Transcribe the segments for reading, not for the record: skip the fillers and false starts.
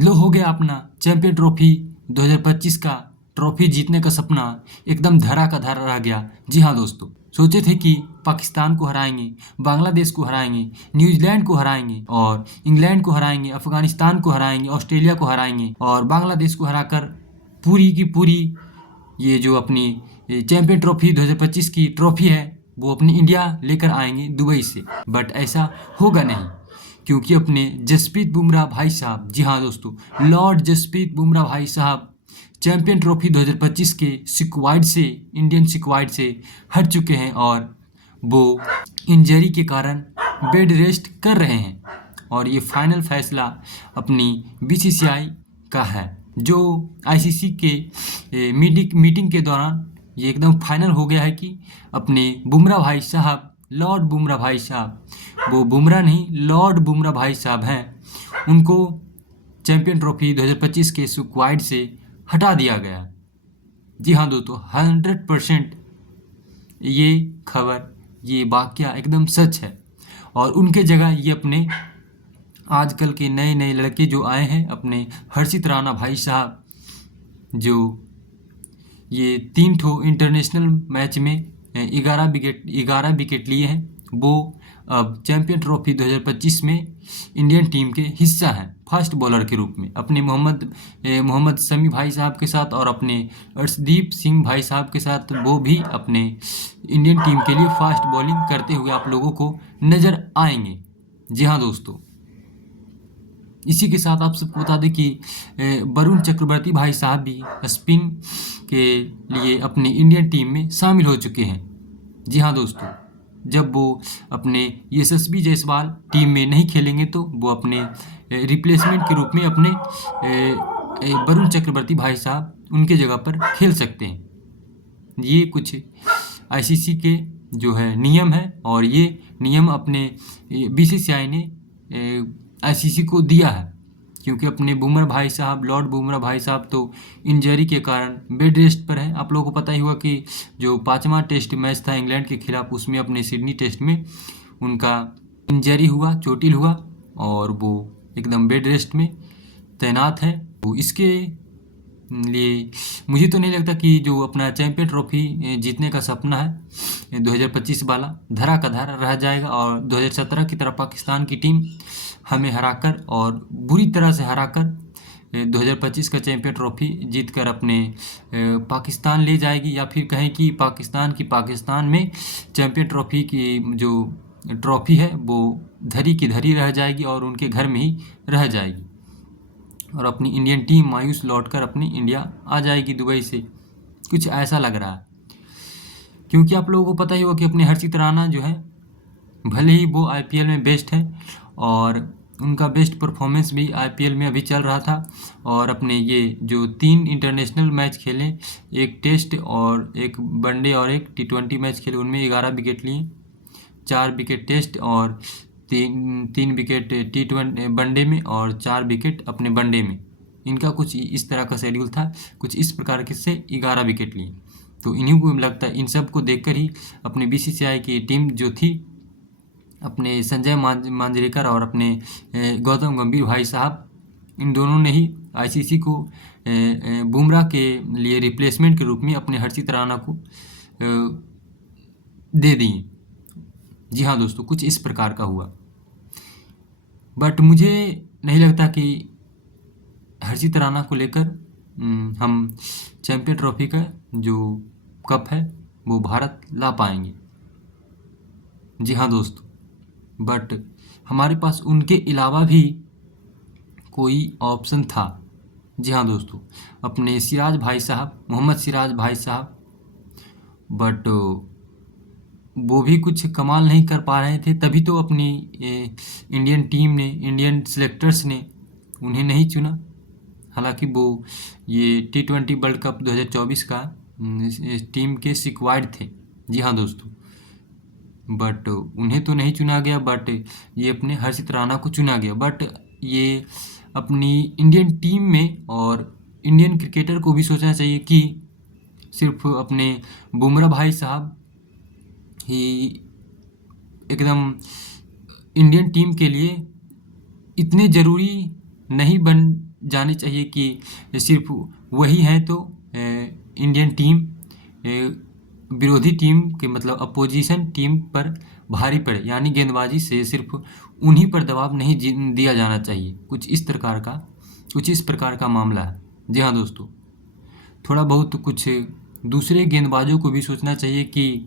लो हो गया अपना चैंपियन ट्रॉफी 2025 का ट्रॉफी जीतने का सपना एकदम धरा का धरा रह गया। जी हाँ दोस्तों, सोचे थे कि पाकिस्तान को हराएंगे, बांग्लादेश को हराएंगे, न्यूजीलैंड को हराएंगे और इंग्लैंड को हराएंगे, अफगानिस्तान को हराएंगे, ऑस्ट्रेलिया को हराएंगे और बांग्लादेश को हराकर पूरी की पूरी ये जो अपनी चैंपियन ट्रॉफी 2025 की ट्रॉफी है वो अपनी इंडिया लेकर आएंगे दुबई से। बट ऐसा होगा नहीं, क्योंकि अपने जसप्रीत बुमराह भाई साहब, जी हाँ दोस्तों, लॉर्ड जसप्रीत बुमराह भाई साहब चैंपियन ट्रॉफी 2025 के स्क्वाड से, इंडियन स्क्वाड से हट चुके हैं और वो इंजरी के कारण बेड रेस्ट कर रहे हैं। और ये फाइनल फैसला अपनी बीसीसीआई का है, जो आईसीसी के मीटिंग के दौरान ये एकदम फाइनल हो गया है कि अपने बुमराह भाई साहब, लॉर्ड बुमराह भाई साहब, वो बुमराह नहीं लॉर्ड बुमराह भाई साहब हैं, उनको चैंपियन ट्रॉफी 2025 के स्क्वाड से हटा दिया गया। जी हाँ दोस्तों, 100% ये खबर, ये वाकया एकदम सच है। और उनके जगह ये अपने आजकल के नए नए लड़के जो आए हैं, अपने हर्षित राणा भाई साहब, जो ये 3 ठो इंटरनेशनल मैच में 11 विकेट लिए हैं, वो अब चैंपियन ट्रॉफी 2025 में इंडियन टीम के हिस्सा हैं फास्ट बॉलर के रूप में, अपने मोहम्मद शमी भाई साहब के साथ और अपने अर्शदीप सिंह भाई साहब के साथ वो भी अपने इंडियन टीम के लिए फास्ट बॉलिंग करते हुए आप लोगों को नज़र आएंगे। जी हाँ दोस्तों, इसी के साथ आप सबको बता दें कि वरुण चक्रवर्ती भाई साहब भी स्पिन के लिए अपने इंडियन टीम में शामिल हो चुके हैं। जी हाँ दोस्तों, जब वो अपने यशस्वी जायसवाल टीम में नहीं खेलेंगे तो वो अपने रिप्लेसमेंट के रूप में अपने वरुण चक्रवर्ती भाई साहब उनके जगह पर खेल सकते हैं। ये कुछ आईसीसी के जो है नियम है और ये नियम अपने बीसीसीआई ने आईसीसी को दिया है, क्योंकि अपने बुमराह भाई साहब, लॉर्ड बुमराह भाई साहब तो इंजरी के कारण बेड रेस्ट पर हैं। आप लोगों को पता ही हुआ कि जो 5वां टेस्ट मैच था इंग्लैंड के खिलाफ, उसमें अपने सिडनी टेस्ट में उनका इंजरी हुआ, चोटिल हुआ और वो एकदम बेड रेस्ट में तैनात है। तो इसके लिए मुझे तो नहीं लगता कि जो अपना चैंपियन ट्रॉफी जीतने का सपना है 2025 वाला धरा का धरा रह जाएगा। और 2017 की तरह पाकिस्तान की टीम हमें हराकर और बुरी तरह से हराकर 2025 का चैंपियन ट्रॉफी जीतकर अपने पाकिस्तान ले जाएगी, या फिर कहें कि पाकिस्तान में चैंपियन ट्रॉफी की जो ट्रॉफी है वो धरी की धरी रह जाएगी और उनके घर में ही रह जाएगी और अपनी इंडियन टीम मायूस लौटकर अपनी इंडिया आ जाएगी दुबई से। कुछ ऐसा लग रहा है, क्योंकि आप लोगों को पता ही होगा कि अपने हर्षित राणा जो है, भले ही वो आईपीएल में बेस्ट है और उनका बेस्ट परफॉर्मेंस भी आईपीएल में अभी चल रहा था, और अपने ये जो 3 इंटरनेशनल मैच खेले, एक टेस्ट और एक वनडे और एक T20 मैच खेले, उनमें 11 विकेट लिए, 4 विकेट टेस्ट और 3 विकेट T20 वनडे में और 4 विकेट अपने वनडे में। इनका कुछ इस तरह का शेड्यूल था, कुछ इस प्रकार के से 11 विकेट लिए। तो इन्हीं को लगता है, इन सब को देखकर ही अपने बीसीसीआई की टीम जो थी, अपने संजय मांजरेकर और अपने गौतम गंभीर भाई साहब, इन दोनों ने ही आईसीसी को बुमराह के लिए रिप्लेसमेंट के रूप में अपने हर्षित राणा को दे दिए। जी हाँ दोस्तों, कुछ इस प्रकार का हुआ। बट मुझे नहीं लगता कि हर्षित राणा को लेकर हम चैंपियन ट्रॉफी का जो कप है वो भारत ला पाएंगे। जी हाँ दोस्तों, बट हमारे पास उनके अलावा भी कोई ऑप्शन था। जी हाँ दोस्तों, अपने सिराज भाई साहब, मोहम्मद सिराज भाई साहब, बट वो भी कुछ कमाल नहीं कर पा रहे थे, तभी तो अपनी इंडियन टीम ने, इंडियन सिलेक्टर्स ने उन्हें नहीं चुना। हालांकि वो ये T20 वर्ल्ड कप 2024 का टीम के स्क्वाड थे। जी हाँ दोस्तों, बट उन्हें तो नहीं चुना गया, बट ये अपने हर्षित राणा को चुना गया। बट ये अपनी इंडियन टीम में और इंडियन क्रिकेटर को भी सोचना चाहिए कि सिर्फ अपने बुमराह भाई साहब ही एकदम इंडियन टीम के लिए इतने ज़रूरी नहीं जानी चाहिए कि सिर्फ वही हैं तो इंडियन टीम विरोधी टीम के मतलब अपोजिशन टीम पर भारी पड़े, यानी गेंदबाजी से सिर्फ उन्हीं पर दबाव नहीं दिया जाना चाहिए। कुछ इस प्रकार का मामला है। जी हाँ दोस्तों, थोड़ा बहुत कुछ दूसरे गेंदबाजों को भी सोचना चाहिए कि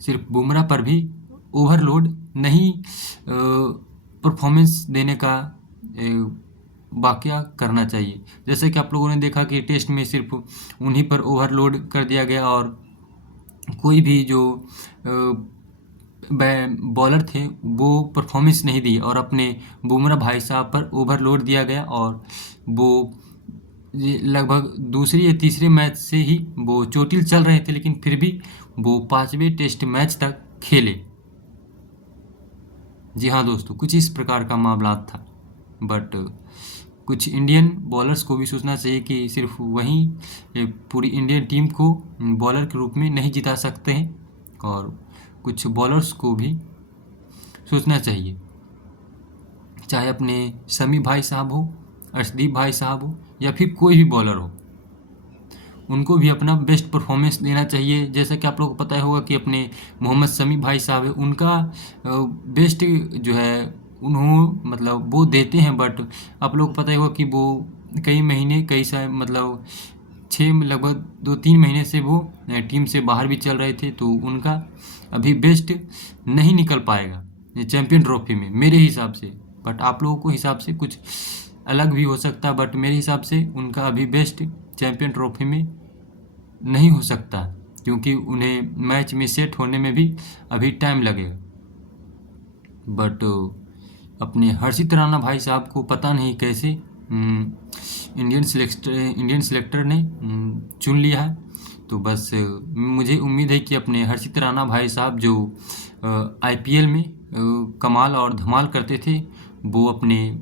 सिर्फ बुमराह पर भी ओवरलोड नहीं परफॉर्मेंस देने का वाकया करना चाहिए। जैसे कि आप लोगों ने देखा कि टेस्ट में सिर्फ उन्हीं पर ओवरलोड कर दिया गया और कोई भी जो बॉलर थे वो परफॉर्मेंस नहीं दी और अपने बुमराह भाई साहब पर ओवरलोड दिया गया और वो लगभग दूसरे या तीसरे मैच से ही वो चोटिल चल रहे थे, लेकिन फिर भी वो 5वें टेस्ट मैच तक खेले। जी हाँ दोस्तों, कुछ इस प्रकार का मामला था। बट कुछ इंडियन बॉलर्स को भी सोचना चाहिए कि सिर्फ वहीं पूरी इंडियन टीम को बॉलर के रूप में नहीं जिता सकते हैं और कुछ बॉलर्स को भी सोचना चाहिए, चाहे अपने शमी भाई साहब हो, अर्शदीप भाई साहब हो या फिर कोई भी बॉलर हो, उनको भी अपना बेस्ट परफॉर्मेंस देना चाहिए। जैसा कि आप लोगों को पता होगा कि अपने मोहम्मद शमी भाई साहब है, उनका बेस्ट जो है मतलब वो देते हैं, बट आप लोग को पता होगा कि वो कई महीने मतलब 6 लगभग 2-3 महीने से वो टीम से बाहर भी चल रहे थे, तो उनका अभी बेस्ट नहीं निकल पाएगा चैम्पियन ट्रॉफी में मेरे हिसाब से। बट आप लोगों को हिसाब से कुछ अलग भी हो सकता है, बट मेरे हिसाब से उनका अभी बेस्ट चैम्पियन ट्रॉफी में नहीं हो सकता, क्योंकि उन्हें मैच में सेट होने में भी अभी टाइम लगेगा। बट अपने हर्षित राणा भाई साहब को पता नहीं कैसे इंडियन सिलेक्टर ने चुन लिया है। तो बस मुझे उम्मीद है कि अपने हर्षित राणा भाई साहब जो IPL में कमाल और धमाल करते थे, वो अपने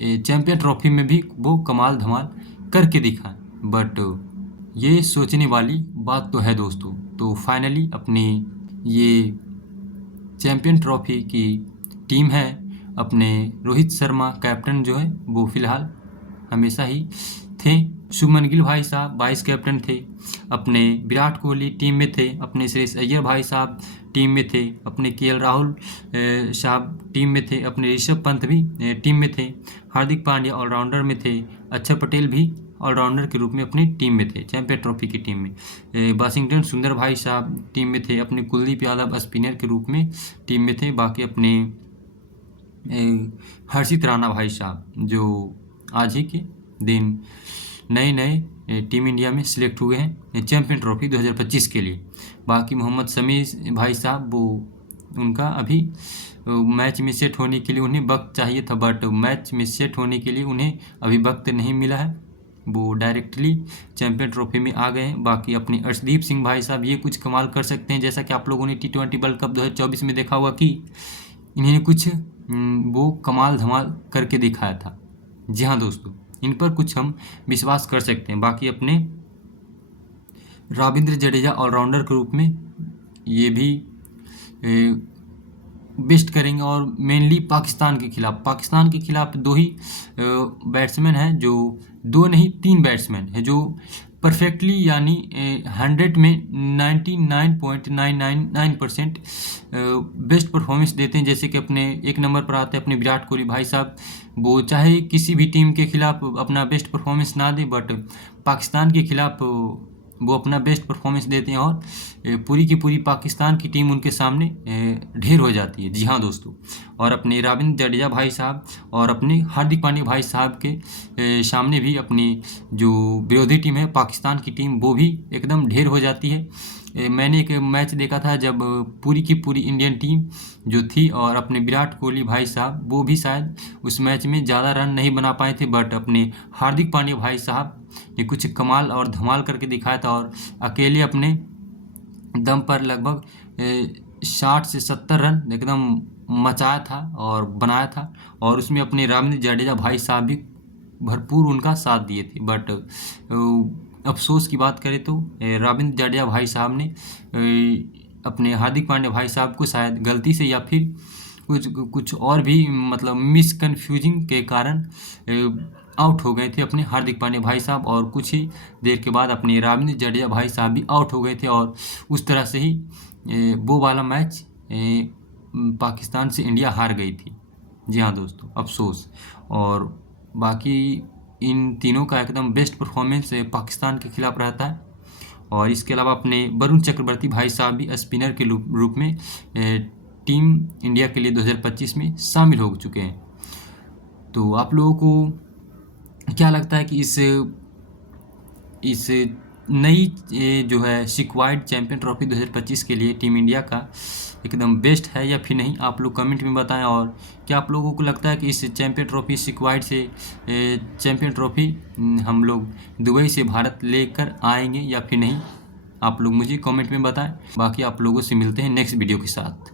चैम्पियन ट्रॉफी में भी वो कमाल धमाल करके दिखाएं। बट ये सोचने वाली बात तो है दोस्तों। तो फाइनली अपनी ये चैम्पियन ट्रॉफी की टीम है, अपने रोहित शर्मा कैप्टन जो है वो फिलहाल हमेशा ही थे, शुभमन गिल भाई साहब वाइस कैप्टन थे, अपने विराट कोहली टीम में थे, अपने श्रेयस अय्यर भाई साहब टीम में थे, अपने KL राहुल साहब टीम में थे, अपने ऋषभ पंत भी टीम में थे, हार्दिक पांड्या ऑलराउंडर में थे, अक्षर पटेल भी ऑलराउंडर के रूप में अपनी टीम में थे चैंपियन ट्रॉफी की टीम में, वाशिंगटन सुंदर भाई साहब टीम में थे, अपने कुलदीप यादव स्पिनर के रूप में टीम में थे, बाकी अपने हर्षित राणा भाई साहब जो आज ही के दिन नए टीम इंडिया में सिलेक्ट हुए हैं चैंपियन ट्रॉफी 2025 के लिए। बाकी मोहम्मद शमी भाई साहब वो उनका अभी मैच में सेट होने के लिए उन्हें वक्त चाहिए था, बट मैच में सेट होने के लिए उन्हें अभी वक्त नहीं मिला है, वो डायरेक्टली चैंपियन ट्रॉफी में आ गए हैं। बाकी अपने अर्शदीप सिंह भाई साहब ये कुछ कमाल कर सकते हैं, जैसा कि आप लोगों ने T20 वर्ल्ड कप 2024 में देखा होगा कि इन्होंने कुछ वो कमाल धमाल करके दिखाया था। जी हाँ दोस्तों, इन पर कुछ हम विश्वास कर सकते हैं। बाकी अपने रविंद्र जडेजा ऑलराउंडर के रूप में ये भी बेस्ट करेंगे और मेनली पाकिस्तान के खिलाफ 2 ही बैट्समैन हैं, जो 2 नहीं 3 बैट्समैन हैं जो परफेक्टली यानी 100 में 99.999% बेस्ट परफॉर्मेंस देते हैं। जैसे कि अपने 1 नंबर पर आते हैं अपने विराट कोहली भाई साहब, वो चाहे किसी भी टीम के खिलाफ अपना बेस्ट परफॉर्मेंस ना दे, बट पाकिस्तान के खिलाफ वो अपना बेस्ट परफॉर्मेंस देते हैं और पूरी की पूरी पाकिस्तान की टीम उनके सामने ढेर हो जाती है। जी हाँ दोस्तों, और अपने रविंद्र जडेजा भाई साहब और अपने हार्दिक पांड्या भाई साहब के सामने भी अपनी जो विरोधी टीम है पाकिस्तान की टीम, वो भी एकदम ढेर हो जाती है। मैंने एक मैच देखा था जब पूरी की पूरी इंडियन टीम जो थी और अपने विराट कोहली भाई साहब वो भी शायद उस मैच में ज़्यादा रन नहीं बना पाए थे, बट अपने हार्दिक पांड्या भाई साहब ने कुछ कमाल और धमाल करके दिखाया था और अकेले अपने दम पर लगभग 60 से 70 रन एकदम मचाया था और बनाया था, और उसमें अपने रविंद्र जडेजा भाई साहब भी भरपूर उनका साथ दिए थे। बट अफसोस की बात करें तो रविंद्र जडेजा भाई साहब ने अपने हार्दिक पांड्या भाई साहब को शायद गलती से या फिर कुछ और भी मतलब मिसकन्फ्यूजिंग के कारण आउट हो गए थे अपने हार्दिक पांड्या भाई साहब, और कुछ ही देर के बाद अपने रवींद्र जडेजा भाई साहब भी आउट हो गए थे, और उस तरह से ही वो वाला मैच पाकिस्तान से इंडिया हार गई थी। जी हाँ दोस्तों, अफसोस। और बाकी इन तीनों का एकदम बेस्ट परफॉर्मेंस पाकिस्तान के खिलाफ रहता है। और इसके अलावा अपने वरुण चक्रवर्ती भाई साहब भी स्पिनर के रूप में टीम इंडिया के लिए 2025 में शामिल हो चुके हैं। तो आप लोगों को क्या लगता है कि इस नई जो है स्क्वाड चैंपियन ट्रॉफी 2025 के लिए टीम इंडिया का एकदम बेस्ट है या फिर नहीं? आप लोग कमेंट में बताएं। और क्या आप लोगों को लगता है कि इस चैंपियन ट्रॉफी स्क्वाड से चैंपियन ट्रॉफी हम लोग दुबई से भारत लेकर आएंगे या फिर नहीं? आप लोग मुझे कमेंट में बताएं। बाकी आप लोगों से मिलते हैं नेक्स्ट वीडियो के साथ।